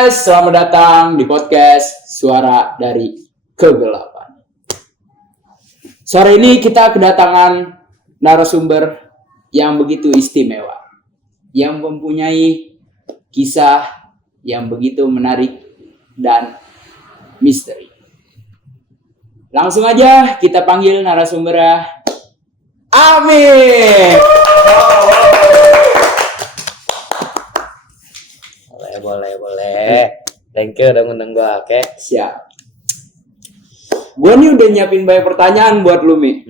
guys, selamat datang di podcast Suara dari Kegelapan. Sore ini kita kedatangan narasumber yang begitu istimewa, yang mempunyai kisah yang begitu menarik dan misteri. Langsung aja kita panggil narasumbernya, Amin. Boleh. Thank you udah ngundang gua, oke? Siap. Gua nih udah nyiapin banyak pertanyaan buat lu, Mi.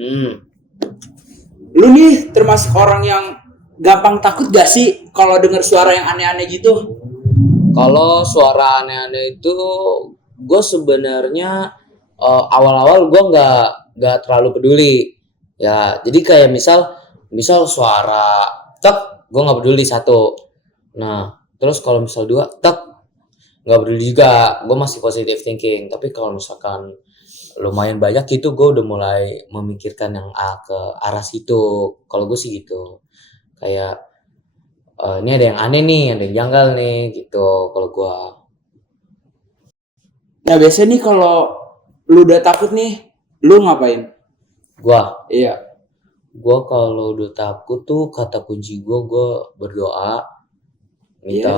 Lu nih termasuk orang yang gampang takut gak sih kalau denger suara yang aneh-aneh gitu? Kalau suara aneh-aneh itu gue sebenarnya awal-awal gue nggak terlalu peduli. Ya, jadi kayak misal suara tek, gue nggak peduli satu. Nah, terus kalau misal dua tek, nggak peduli juga. Gue masih positive thinking. Tapi kalau misalkan lumayan banyak gitu, gue udah mulai memikirkan yang ke arah situ. Kalau gue sih gitu. Kayak ini ada yang aneh nih, ada yang janggal nih gitu. Kalau gue. Nah, biasanya nih kalau lu udah takut nih, lu ngapain? Gua Iya. kalau udah takut tuh kata kunci gue berdoa, minta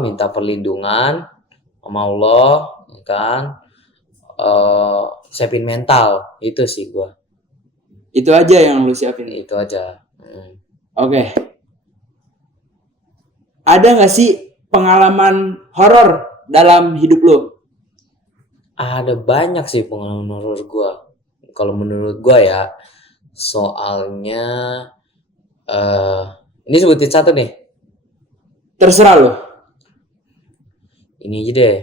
minta perlindungan sama Allah, kan? Siapin mental, itu sih gue. Itu aja yang lu siapin. Itu aja. Oke. Ada nggak sih pengalaman horor dalam hidup lu? Ada banyak sih pengalaman horor gue. Kalau menurut gue ya, soalnya ini sebutin satu nih. Terserah lu. Ini aja deh.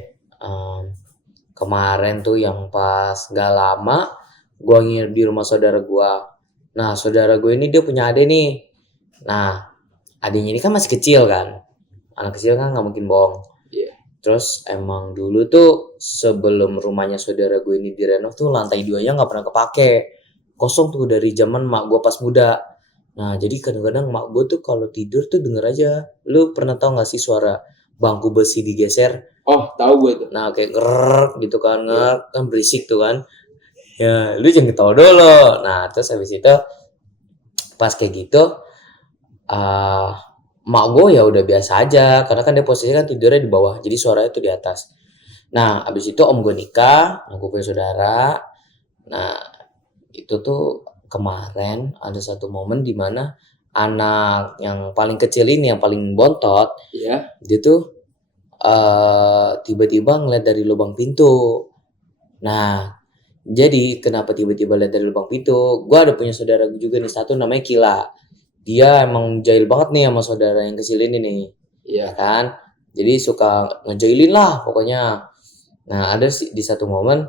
Kemarin tuh yang pas gak lama gue nginep di rumah saudara gue. Nah, saudara gue ini dia punya adik nih. Nah, adiknya ini kan masih kecil kan. Anak kecil kan gak mungkin bohong. Iya. Terus emang dulu tuh sebelum rumahnya saudara gue ini direnov tuh lantai 2-nya gak pernah kepake. Kosong tuh dari zaman mak gue pas muda. Nah, jadi kadang-kadang mak gue tuh kalau tidur tuh denger aja. Lu pernah tau gak sih suara bangku besi digeser? Oh, tahu gue itu. Nah, kayak ngerek gitu kan, kan berisik tuh kan. Ya, lu jangan ketawa dulu. Nah, terus habis itu pas kayak gitu, mak gue ya udah biasa aja, karena kan dia posisinya kan tidurnya di bawah, jadi suaranya tuh di atas. Nah, habis itu om gue nikah, gue punya saudara. Nah, itu tuh kemarin ada satu momen di mana anak yang paling kecil ini, yang paling bontot, Iya. dia tuh tiba-tiba ngeliat dari lubang pintu. Nah, jadi kenapa tiba-tiba lihat dari lubang pintu? Gue ada punya saudara juga nih, satu namanya Kila. Dia emang jahil banget nih sama saudara yang kecil ini nih. Iya kan? Jadi suka ngejailin lah pokoknya. Nah, ada di satu momen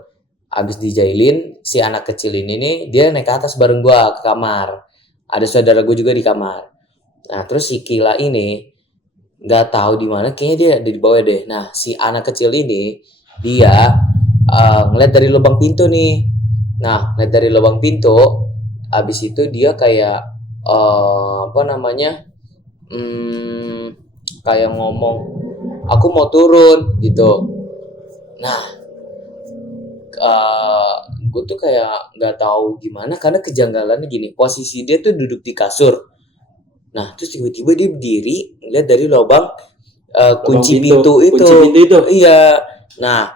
abis dijailin, si anak kecil ini nih, dia naik ke atas bareng gue ke kamar. Ada saudara gue juga di kamar. Nah, terus si Kila ini nggak tahu di mana, kayaknya dia ada di bawah deh. Nah, si anak kecil ini dia ngeliat dari lubang pintu nih. Nah, ngeliat dari lubang pintu, abis itu dia kayak kayak ngomong, aku mau turun gitu. Nah, gue tuh kayak nggak tahu gimana, karena kejanggalannya gini, posisi dia tuh duduk di kasur. Nah, terus tiba-tiba dia berdiri lihat dari lubang kunci pintu itu. Iya. Nah,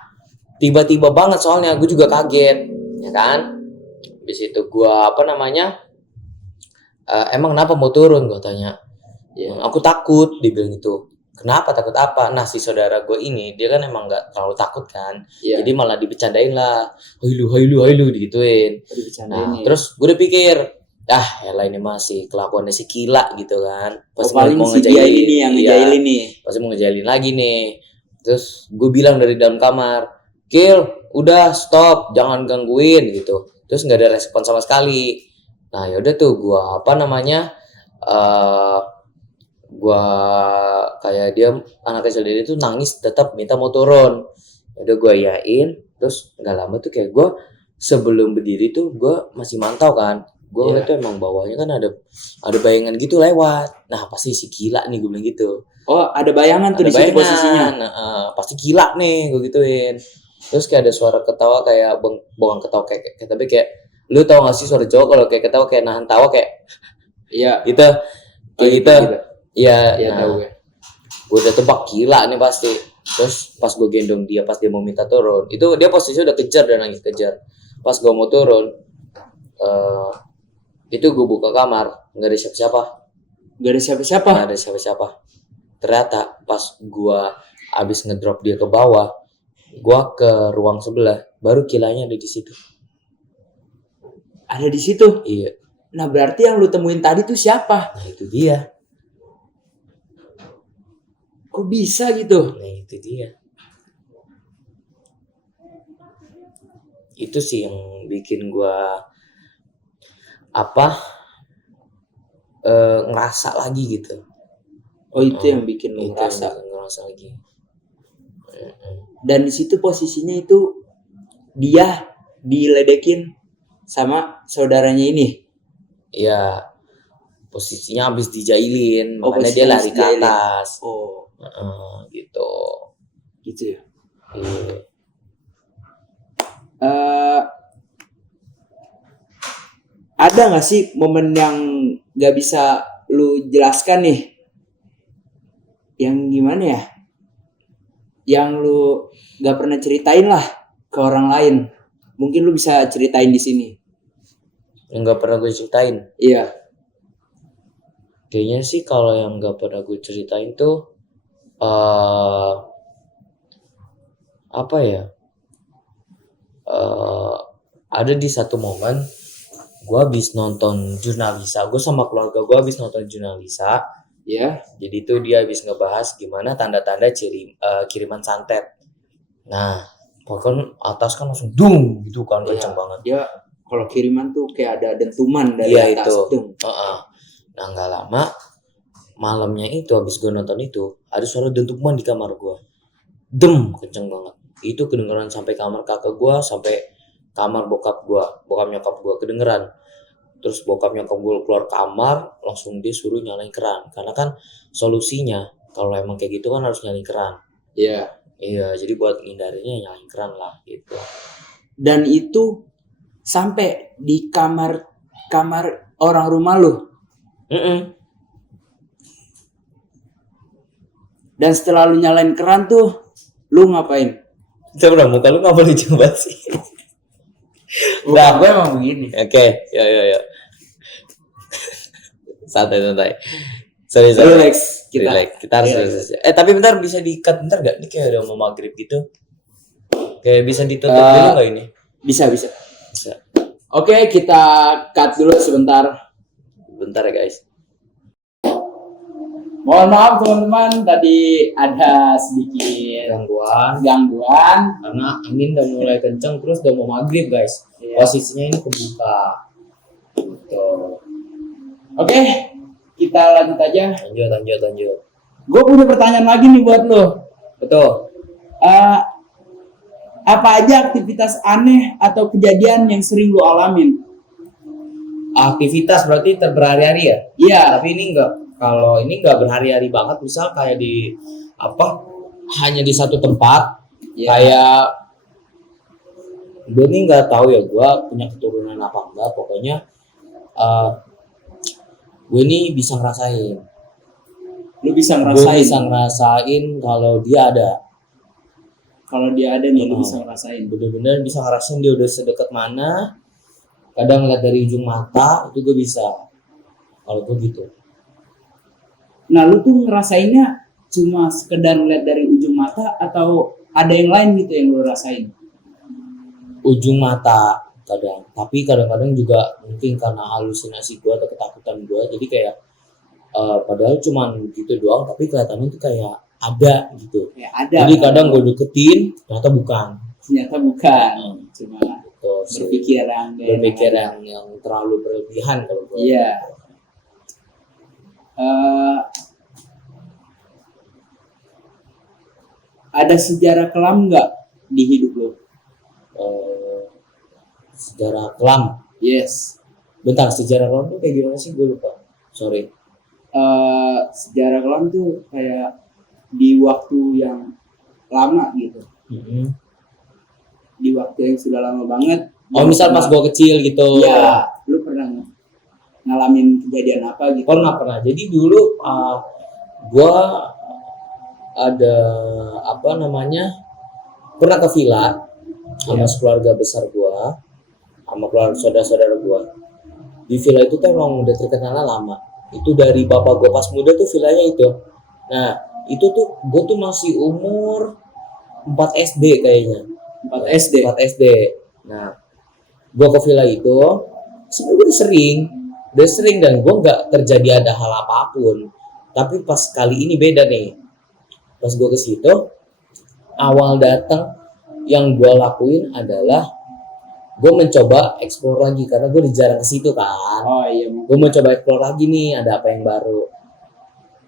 tiba-tiba banget soalnya gue juga kaget, ya kan? Habis itu gue emang kenapa mau turun, gue tanya. Ya, aku takut, dia bilang gitu. Kenapa, takut apa? Nah, si saudara gue ini dia kan emang nggak terlalu takut kan. Jadi malah dibecandain lah. Hailu digituin. Nah, terus gue udah pikir, elah ini masih kelakuannya si Kila gitu kan. Pasti mau ngejailin ini yang ngejailin nih. Pasti mau ngejailin lagi nih. Terus gue bilang dari dalam kamar, Kil, udah stop, jangan gangguin gitu. Terus nggak ada respon sama sekali. Nah, yaudah tuh gue gue kayak dia anak kecil dia tuh nangis tetap minta mau turun. Udah gue yain. Terus nggak lama tuh kayak gue sebelum berdiri tuh gue masih mantau kan. Gue ngeliat tuh emang bawahnya kan ada bayangan gitu lewat. Nah pasti si gila nih gue bilang gitu. Oh, ada bayangan tuh Ada di situ bayangan, posisinya. pasti gila nih gue gituin. Terus kayak ada suara ketawa kayak bukan ketawa kayak tapi kayak lu tau gak sih suara cowok kalau kayak ketawa kayak nahan tawa kayak Iya. gitu. Kayak gitu. Iya. Iya Nah, tahu gue. gue udah tebak gila nih pasti. Terus pas gue gendong dia pas dia mau minta turun, itu dia posisinya udah kejar dan nangis kejar. Pas gue mau turun, itu gue buka kamar, nggak ada siapa-siapa. Gak ada siapa-siapa. Nggak ada siapa-siapa. Ternyata pas gue abis ngedrop dia ke bawah, gue ke ruang sebelah, baru kilanya ada di situ. Ada di situ. Iya. Nah berarti yang lu temuin tadi tuh siapa? Nah itu dia. Kok bisa gitu? Nah itu dia. Itu sih yang bikin gue ngerasa lagi gitu. Oh itu yang bikin lu Itu ngerasa. yang ngerasa lagi. Dan di situ posisinya itu dia diledekin sama saudaranya ini. Iya. Posisinya habis dijailin, Oh, makanya dia posisinya lari habis ke dijailin. atas. Oh Gitu. gitu ya. Iya. Ada nggak sih momen yang nggak bisa lu jelaskan nih? Yang gimana ya? Yang lu nggak pernah ceritain lah ke orang lain. Mungkin lu bisa ceritain di sini. Yang nggak pernah gue ceritain. Iya. Kayaknya sih kalau yang nggak pernah gue ceritain tuh apa ya? Ada di satu momen gue habis nonton Jurnalisa. Gue sama keluarga gue habis nonton Jurnalisa. Ya. Jadi tuh dia habis ngebahas gimana tanda-tanda kiriman santet. Nah, pokoknya atas kan langsung dung gitu kan, kenceng banget. Dia kalau kiriman tuh kayak ada dentuman dari Iya, atas. itu. Dung. Nah nggak lama malamnya itu habis gue nonton itu ada suara dentuman di kamar gue. Dem, kenceng banget. Itu kedengeran sampai kamar kakak gue, sampai kamar bokap nyokap gue kedengeran. Terus bokap nyokap gue keluar kamar, langsung dia suruh nyalain keran. Karena kan solusinya kalau emang kayak gitu kan harus nyalain keran. Iya. Iya, jadi buat ngindarinya nyalain keran lah gitu. Dan itu sampai di kamar orang rumah lu. Dan setelah lu nyalain keran tuh, lu ngapain? Coba muka lu nggak boleh coba sih. Nah, gue emang begini. Oke, ya. Santai. Sorry. Relax kita. Relax. Kita harus relax. Tapi bentar bisa di-cut bentar gak? Ini kayak udah mau maghrib gitu. Kayak bisa ditutup dulu gak ini? Bisa. Oke, kita cut dulu sebentar. Bentar ya guys. Mohon maaf teman-teman, tadi ada sedikit gangguan Karena angin udah mulai kenceng, terus udah mau maghrib guys. Iya. Posisinya ini kebuka. Gitu. Oke, kita lanjut aja. Lanjut. Gue punya pertanyaan lagi nih buat lo. Betul. Apa aja aktivitas aneh atau kejadian yang sering lo alamin? Aktivitas berarti berhari-hari ya? Iya. Tapi ini enggak. Kalau ini enggak berhari-hari banget, misal kayak di hanya di satu tempat. Iya. Kayak gue nih nggak tahu ya gue punya keturunan apa enggak, pokoknya gue ini bisa ngerasain. Lu bisa Gue ngerasain? bisa ngerasain kalau dia ada. Kalau dia ada nih, lu bisa ngerasain? Bener-bener bisa ngerasain dia udah sedekat mana. Kadang ngeliat dari ujung mata, itu gue bisa. Kalau gue gitu. Nah, lu tuh ngerasainnya cuma sekedar ngeliat dari ujung mata atau ada yang lain gitu yang lu rasain? Ujung mata kadang, tapi kadang-kadang juga mungkin karena halusinasi gue atau ketakutan gue, jadi kayak padahal cuman gitu doang, tapi kelihatannya tuh kayak ada gitu. Ya, ada. Jadi kadang gue deketin, ternyata bukan. Cuma Gitu, berpikir yang terlalu berlebihan kalau gue. Iya. Ada sejarah kelam nggak di hidup lo? Sejarah kelam. Yes. Bentar, sejarah kelam tuh kayak gimana sih? Gue lupa. Sorry. Sejarah kelam tuh kayak di waktu yang lama gitu, di waktu yang sudah lama banget. Oh, misal pas gue kecil gitu. Iya, lu pernah ngalamin kejadian apa gitu? Oh, nggak pernah. Jadi dulu gue ada apa namanya, pernah ke villa sama keluarga besar gue, sama keluarga saudara-saudara gue. Di villa itu tuh emang udah terkenal lama. Itu dari bapak gue pas muda tuh villanya itu. Nah, itu tuh gue tuh masih umur 4 SD kayaknya. 4 SD. 4 SD. Nah, gue ke villa itu sebenarnya gue udah sering dan gue nggak terjadi ada hal apapun. Tapi pas kali ini beda nih. Pas gue ke situ, awal datang yang gue lakuin adalah gue mencoba explore lagi karena gue jarang ke situ kan. Oh iya. Gue mau coba explore lagi nih, ada apa yang baru.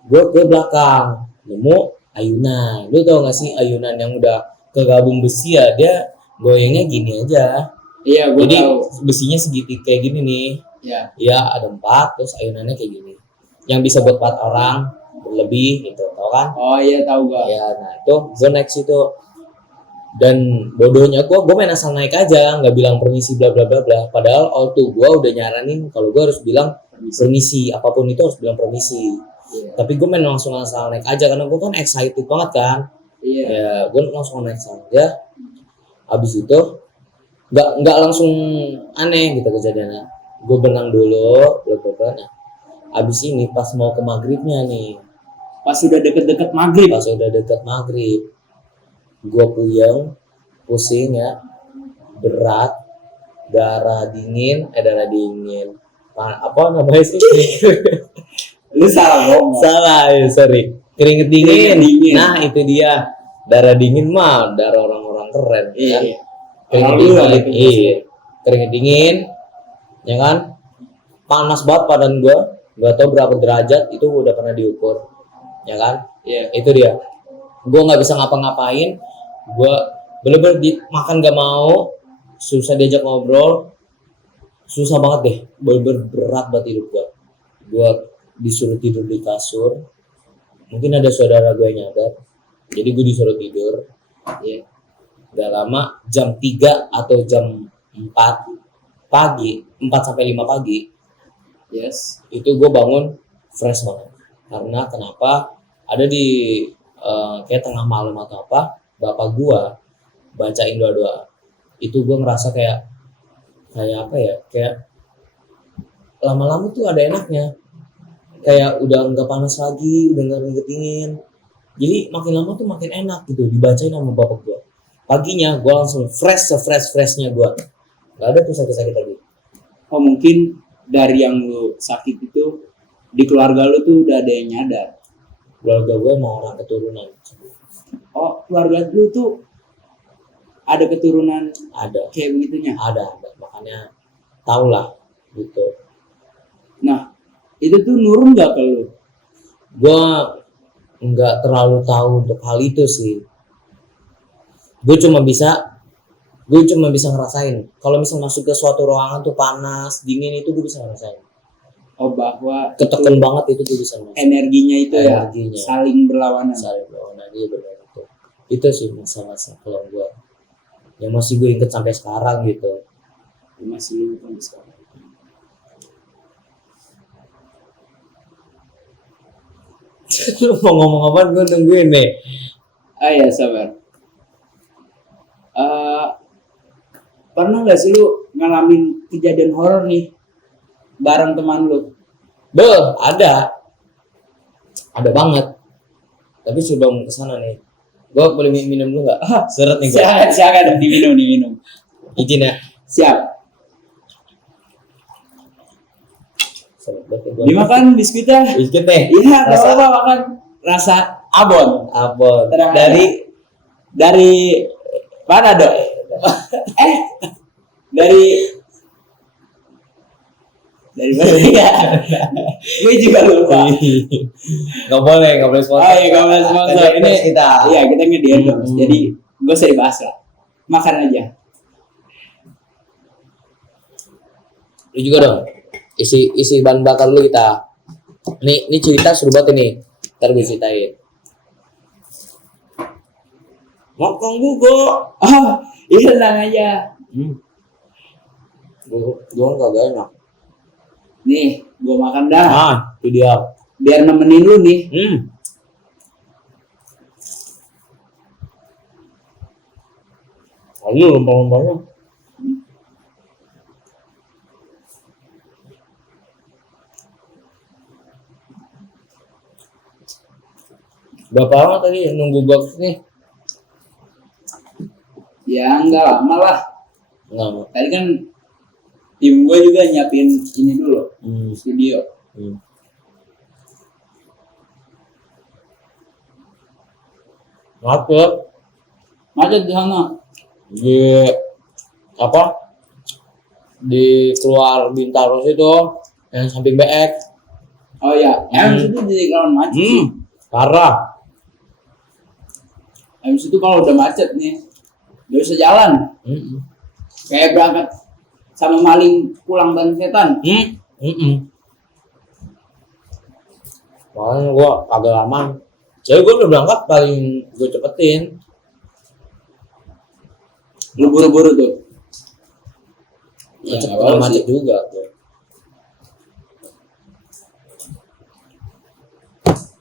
Gue ke belakang nemu ayunan. Lu tau gak sih ayunan yang udah kegabung besi ya, dia goyangnya gini aja. Iya, gue Jadi tahu. besinya segitiga kayak gini nih. Iya. Ya ada 4, terus ayunannya kayak gini. Yang bisa buat 4 orang berlebih gitu, tau kan? Oh iya, tahu gue. Ya, nah itu gue naik situ. Dan bodohnya gue main asal naik aja, nggak bilang permisi bla bla bla bla. Padahal auto gue udah nyaranin kalau gue harus bilang permisi, apapun itu harus bilang permisi. Iya. Tapi gue main langsung asal naik aja karena gue kan excited banget kan. Iya. Ya gue langsung naik saja. Abis itu nggak langsung aneh gitu kejadiannya. Gue berenang dulu, bla bla bla. Nah, abis ini pas mau ke maghribnya nih. Pas sudah deket-deket maghrib. Pas udah deket maghrib, gue puyeng, pusing ya, berat, darah dingin, apa namanya sih? Lu salah ngomong. Salah, ya, sorry. Keringet dingin. Keringet dingin. Nah itu dia, darah dingin mah, darah orang-orang keren, Iya. kan? Kalau Keringet lu ada dingin, iya. Keringet dingin, ya kan? Panas banget badan gue, nggak tahu berapa derajat, itu udah pernah diukur, ya kan? Iya. Itu dia. Gue nggak bisa ngapa-ngapain, gue bener-bener makan gak mau, susah diajak ngobrol, susah banget deh, bener-bener berat banget hidup gue disuruh tidur di kasur, mungkin ada saudara gue yang nyadar, jadi gue disuruh tidur, ya, gak lama jam 3 atau jam 4 pagi, 4-5 pagi, Yes. itu gue bangun fresh banget, karena kenapa, ada di kayak tengah malam atau apa, bapak gua bacain doa-doa. Itu gua ngerasa kayak apa ya, kayak lama-lama tuh ada enaknya. Kayak udah enggak panas lagi, udah enggak dingin. Jadi makin lama tuh makin enak gitu dibacain sama bapak gua. Paginya gua langsung freshnya gua. Enggak ada tuh sakit-sakit lagi. Oh mungkin dari yang lu sakit itu di keluarga lu tuh udah ada yang nyadar. Keluarga gue mau orang keturunan. Oh, keluarga lu tuh ada keturunan Ada. kayak begitunya? Ada. Makanya tau lah gitu. Nah, itu tuh nurun gak ke lu? Gue nggak terlalu tahu untuk hal itu sih. Gue cuma bisa ngerasain. Kalau misalnya masuk ke suatu ruangan tuh panas, dingin, itu gue bisa ngerasain. Oh, bahwa Ketekan banget itu gue bisa ngerasain. energinya itu Energinya. ya saling berlawanan. Saling berlawanan, iya benar itu. Itu sih masa-masa kalau gue yang masih gue inget sampai sekarang gitu. Masih ingat sampai sekarang. Lu mau ngomong apa? Gue nungguin nih. Ah ya, sabar. Pernah nggak sih lu ngalamin kejadian horor nih bareng teman lu? Ada banget. Tapi sebelum kesana nih, gue boleh minum dulu nggak? Seret nih gue. Silakan diminum. Izin ya. Siap. Seret banget gue. Dimakan biskuitnya? Biskuit nih. Iya, nggak Rasa apa-apa makan. Rasa abon. abon. Tenang dari mana dok? dari mana ya? Gue juga lupa. Nggak boleh sponsor. Oh iya, nggak boleh sponsor. Ini kita. Iya, kita nge-endorse. Jadi gue usah dibahas lah. Makan aja. Lu juga dong. isi bahan bakar dulu kita. Ini cerita seru banget ini. Ntar gue ceritain. Makan juga. Oh, iya tenang aja. Gue kagak enak. Nih, gua makan dah. Ah, itu dia. Biar nemenin lu nih. Ayo lempeng-lempengnya. Berapa lama tadi nunggu box nih? Ya enggak lama lah. Enggak. Tadi kan tim gue juga nyiapin ini dulu, studio. Macet. Macet di sana. Di apa? Di keluar Bintaro itu yang samping BX. Oh ya, MC itu jadi kalau macet sih. Parah. MC itu kalau udah macet nih, gak bisa jalan. Kayak berangkat sama maling pulang dan setan. Makanya gue agak lama. Jadi gue udah berangkat paling gue cepetin. Lu buru-buru tuh. Ya, Ya, cepet macet juga gue.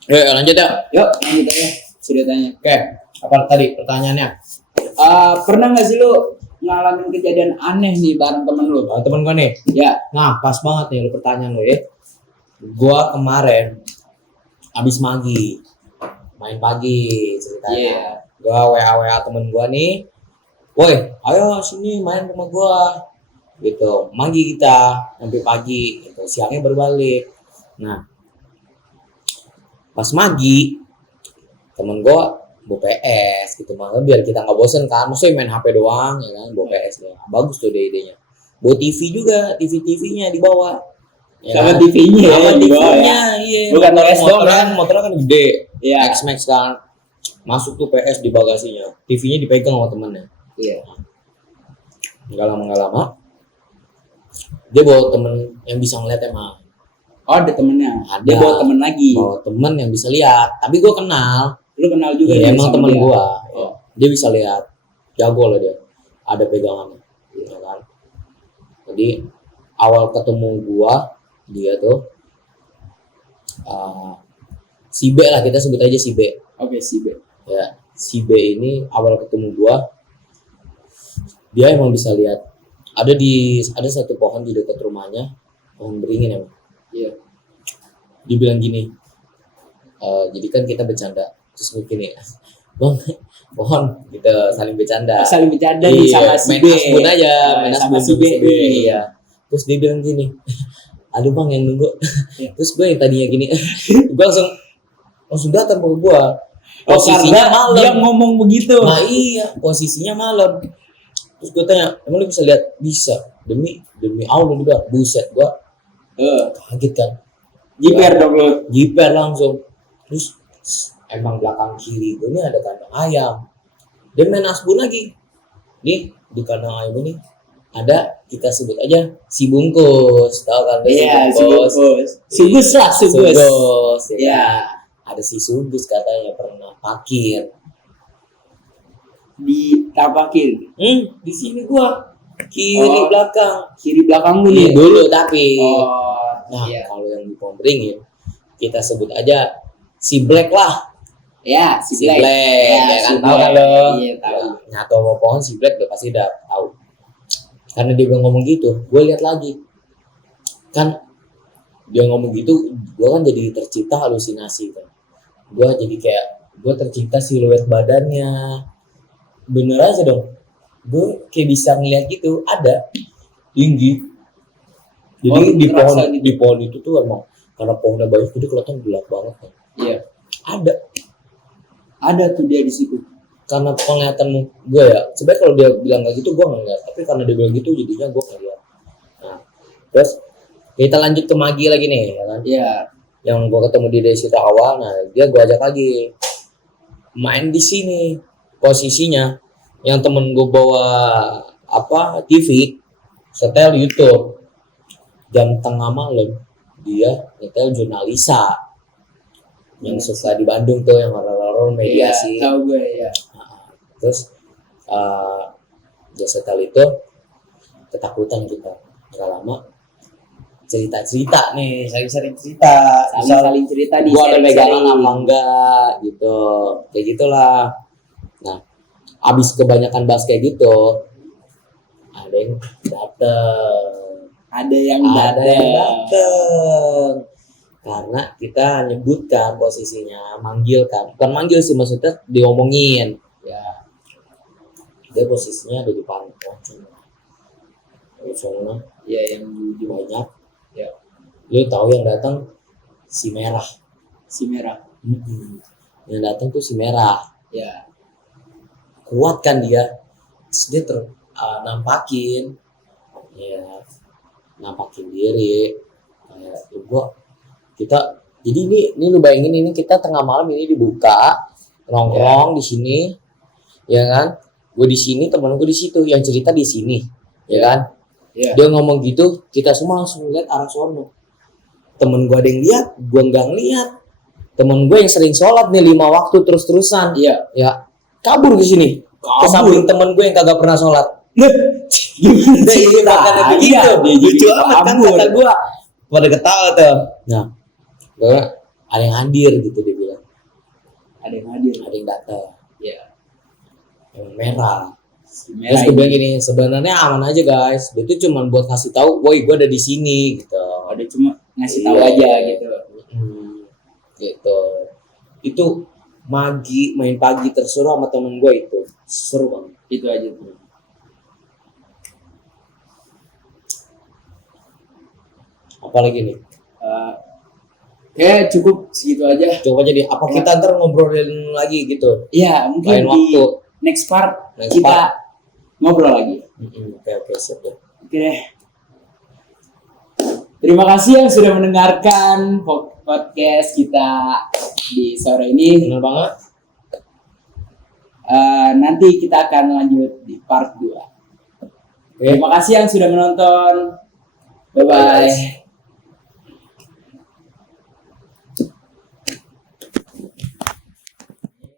Lanjut ya. Yuk, lanjut aja ceritanya. Oke, apa tadi pertanyaannya? Pernah nggak sih lu ngalamin kejadian aneh nih bareng temen lu? Temen gue nih. Ya, Nah, pas banget nih lu pertanyaan lu ya. Gua kemarin abis main pagi ceritanya. Iya. Gua WA temen gua nih. Woi, ayo sini main rumah gua. Gitu. Magi kita sampai pagi gitu. Siangnya baru balik. Nah, pas magi temen gua bawa PS gitu, makanya biar kita nggak bosen kan, maksudnya main HP doang ya kan, bawa PS ya. Bagus tuh idenya. Bawa TV juga, TV-nya dibawa. Ya sama kan? TV-nya. Sama ya, di bawah TV-nya, ya. iya. Bukan PS doang Motornya kan gede. Iya. X-Max kan. Masuk tuh PS di bagasinya. TV-nya dipegang sama temennya. Iya. Nggak lama. Dia bawa temen yang bisa ngeliat emang. Oh, ada temennya. Ada. Dia bawa temen lagi. Bawa temen yang bisa lihat. Tapi gue kenal. Lu kenal juga Iya, nih emang sama temen dia? gua. Oh. Dia bisa lihat. Jago lah dia. Ada pegangannya. Ya kan. Jadi awal ketemu gua dia tuh si B lah, kita sebut aja si B. Oke, si B. Ya, si B ini awal ketemu gua dia emang bisa lihat. Ada satu pohon di dekat rumahnya, pohon beringin emang. Iya. Dia bilang gini, jadi kan kita bercanda terus gue gini, bang, pohon kita saling bercanda. Saling bercanda nih sama si main B. asbun aja, main sama asbun si B. Iya. Terus dia bilang gini, aduh bang yang nunggu. Iya. Terus gue yang tadinya gini, gue langsung datang ke gue. Oh, Posisinya karena malam. dia ngomong begitu. Nah iya, posisinya malam. Terus gue tanya, emang lu bisa lihat? Bisa. Demi Allah dia bilang, buset gue kaget kan. Jiper dong lu. Jiper langsung. Terus emang belakang kiri gue ini ada kandang ayam. Dia main asbun lagi. Nih di kandang ayam ini ada, kita sebut aja si bungkus, tahu kan? Iya, si bungkus. Sugus lah, sugus. Sugus, ya. Iya. Ada si Sugus katanya pernah parkir. Ditapakin. Di sini gua kiri Oh. belakang. Kiri belakang lu nih. Dulu tapi. Oh, Nah, iya. kalau yang di pohon beringin kita sebut aja si Black lah. Ya, si Si Black. Black, ya kan, si tahu kan Black. lo? Iya, tahu. Ya, nyatu sama pohon si Black udah pasti udah tahu. Karena dia bilang ngomong gitu, gue lihat lagi. Kan dia ngomong gitu, gue kan jadi tercipta halusinasi kan. Gue jadi kayak, gue tercipta siluet badannya. Bener aja dong. Gue kayak bisa ngeliat gitu, ada tinggi. Jadi Oh, di terasa pohon gitu. di pohon itu tuh emang karena pohonnya banyak, jadi kelihatan gelap banget kan. Iya. Ada Ada tuh dia di situ. karena penglihatan gue ya. Sebenarnya kalau dia bilang kayak gitu gue nggak ngeliat, tapi karena dia bilang gitu jadinya gue ngeliat. Nah, terus kita lanjut ke Magi lagi nih, ya kan? Iya. Yang gue ketemu di situ awal, nah dia gue ajak lagi main di sini. Posisinya yang temen gue bawa TV, setel YouTube. jam tengah malam dia nyetel Jurnalisa yang suka di Bandung tuh, yang horor-horor mediasi. Iya, tahu gue ya. Terus dia setel itu ketakutan kita. Nggak lama cerita nih, sering cerita, Saling cerita di gua ada sharing-sharing. pegangan apa enggak gitu, kayak gitulah. Nah, abis kebanyakan bahas kayak gitu, ada yang dateng, Ada yang dateng karena kita nyebutkan posisinya, manggilkan, bukan manggil sih, maksudnya diomongin ya. Dia posisinya ada di paling pojok ya, yang di banyak ya. lu tahu yang datang si merah. Yang datang tuh si merah Ya. kuat kan dia. Terus dia nampakin diri kayak kita. Jadi ini lu bayangin, ini kita tengah malam ini dibuka nongkrong di sini ya kan, gue di sini, temen gue di situ, yang cerita di sini ya kan. Dia ngomong gitu, kita semua langsung lihat arah sono. Temen gue ada yang lihat, gue nggak ngeliat. Temen gue yang sering sholat nih 5 waktu terus-terusan, ya kabur ke sini, ke samping temen gue yang kagak pernah sholat. Iya, makanya begitu. Lucu amat kan kata gue. Pada ketawa tuh. Nah, gue ada yang hadir gitu, dia bilang. Ada yang datang. Ya. Yang merah. Terus gue bilang gini, sebenarnya aman aja guys. Dia tuh cuma buat ngasih tahu, woi gue ada di sini gitu. Ada cuma ngasih tahu aja gitu. Gitu. Itu main pagi terseru sama temen gue itu. Seru banget. Itu aja tuh. Apalagi nih? Kayak cukup segitu aja. Coba jadi apa kita ntar ngobrolin lagi gitu? Iya, mungkin lain waktu. Next part kita ngobrol lagi. Oke, siap deh. Oke deh. Terima kasih yang sudah mendengarkan podcast kita di sore ini. Benar banget. Nanti kita akan lanjut di part 2. Terima kasih yang sudah menonton. Bye-bye.